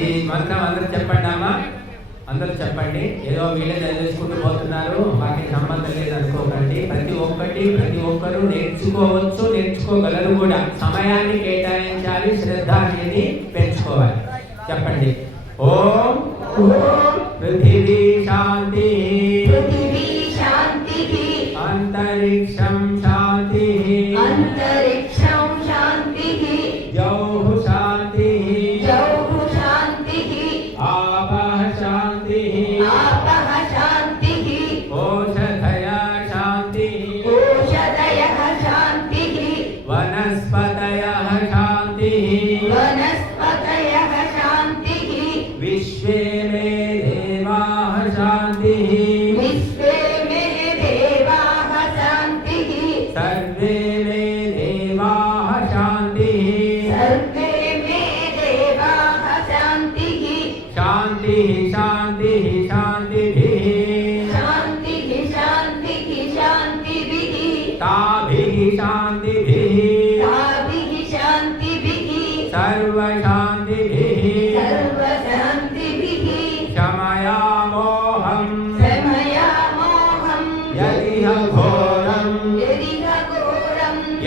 ఈ మంత్రం అందరూ చెప్పండి అమ్మా, అందరూ చెప్పండి. ఏదో వీళ్ళే చదివేసుకుంటూ పోతున్నారు, వాటికి సంబంధం లేదు అనుకోకండి. ప్రతి ఒక్కరు నేర్చుకోవచ్చు, నేర్చుకోగలరు కూడా. సమయాన్ని కేటాయించాలి, శ్రద్ధ అనేది పెంచుకోవాలి. చెప్పండి. ఓం పృథివీ శాంతి, అంతరిక్షం శాంతి, జౌః శాంతి, ఆపః శాంతి, ఓషధయః శాంతి, వనస్పతయః శాంతి, విశ్వే మే దేవాః శాంతి, సర్వే మే దేవాః శాంతి, శాంతి శాంతి శాంతిభిః, తాభిః శాంతిభిః, సర్వశాంతిభిః, శమయామోహం యదిహ ఘోరం,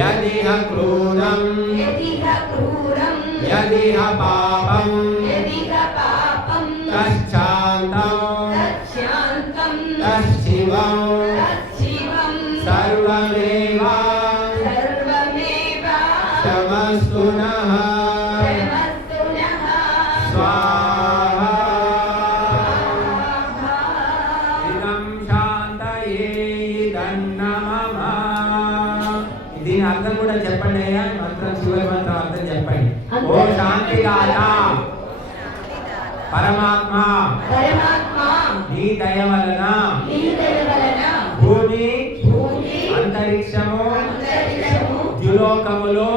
యదిహ క్రూరం, యదిహ పాపం, తచ్ఛాంతం తచ్చివం, సర్వమేవ శమస్తు నః స్వాహా. ఇదం శాంతయే ఇదన్నమమ. దీని అర్థం కూడా చెప్పండి అయ్యా. మంత్రం చివరి మంత్రం అర్థం చెప్పండి. ఓ శాంతిదాత పరమాత్మ, నీ దయ వలన భూమి, అంతరిక్షము, ద్యులోకములో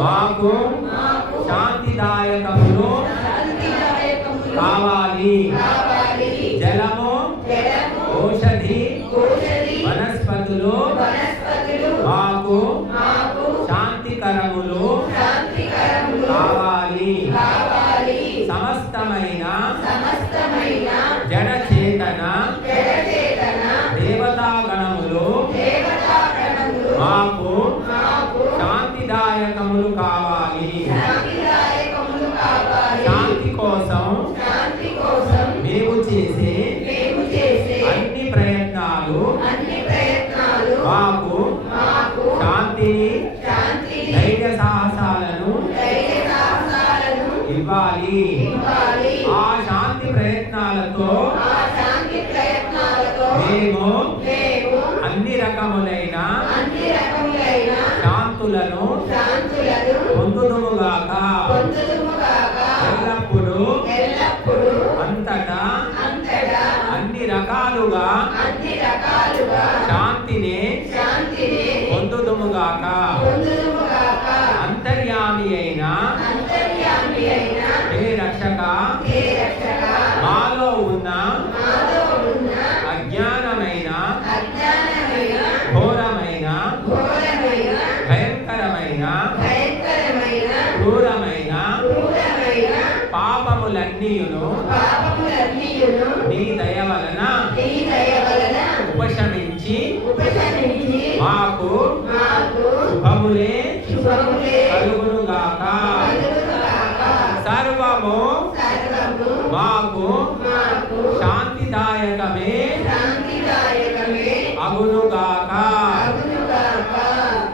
మాకు శాంతిదాయకములు కావాలి. జలము, ఔషధి, వనస్పతులు మాకు శాంతికరములు కావాలి. సమస్తమైన జడచేతన దేవతాగణములు మాకు శాంతిదాయకములు కావాలి. శాంతి కోసం మేము చేసే అన్ని ప్రయత్నాలు మాకు శాంతిని, ధైర్య సాహసాలను ఇవ్వాలి. ఆ శాంతి ప్రయత్నాలతో మేము అన్ని రకములైన శాంతులను పొందుదుముగాక. ఎల్లప్పుడూ అంతటా అన్ని రకాలుగా శాంతిని పొందుదుముగాక. అంతర్యామి అయిన హే రక్షక, మాలో ఉన్న అజ్ఞానమైన, ఘోరమైన, భయంకరమైన, క్రూరమైన పాపములన్నీయును నీ దయ వలన ఉపశమించి మాకు శుభములే కలుగునుగాక. సర్వము మాకు శాంతిదాయకమే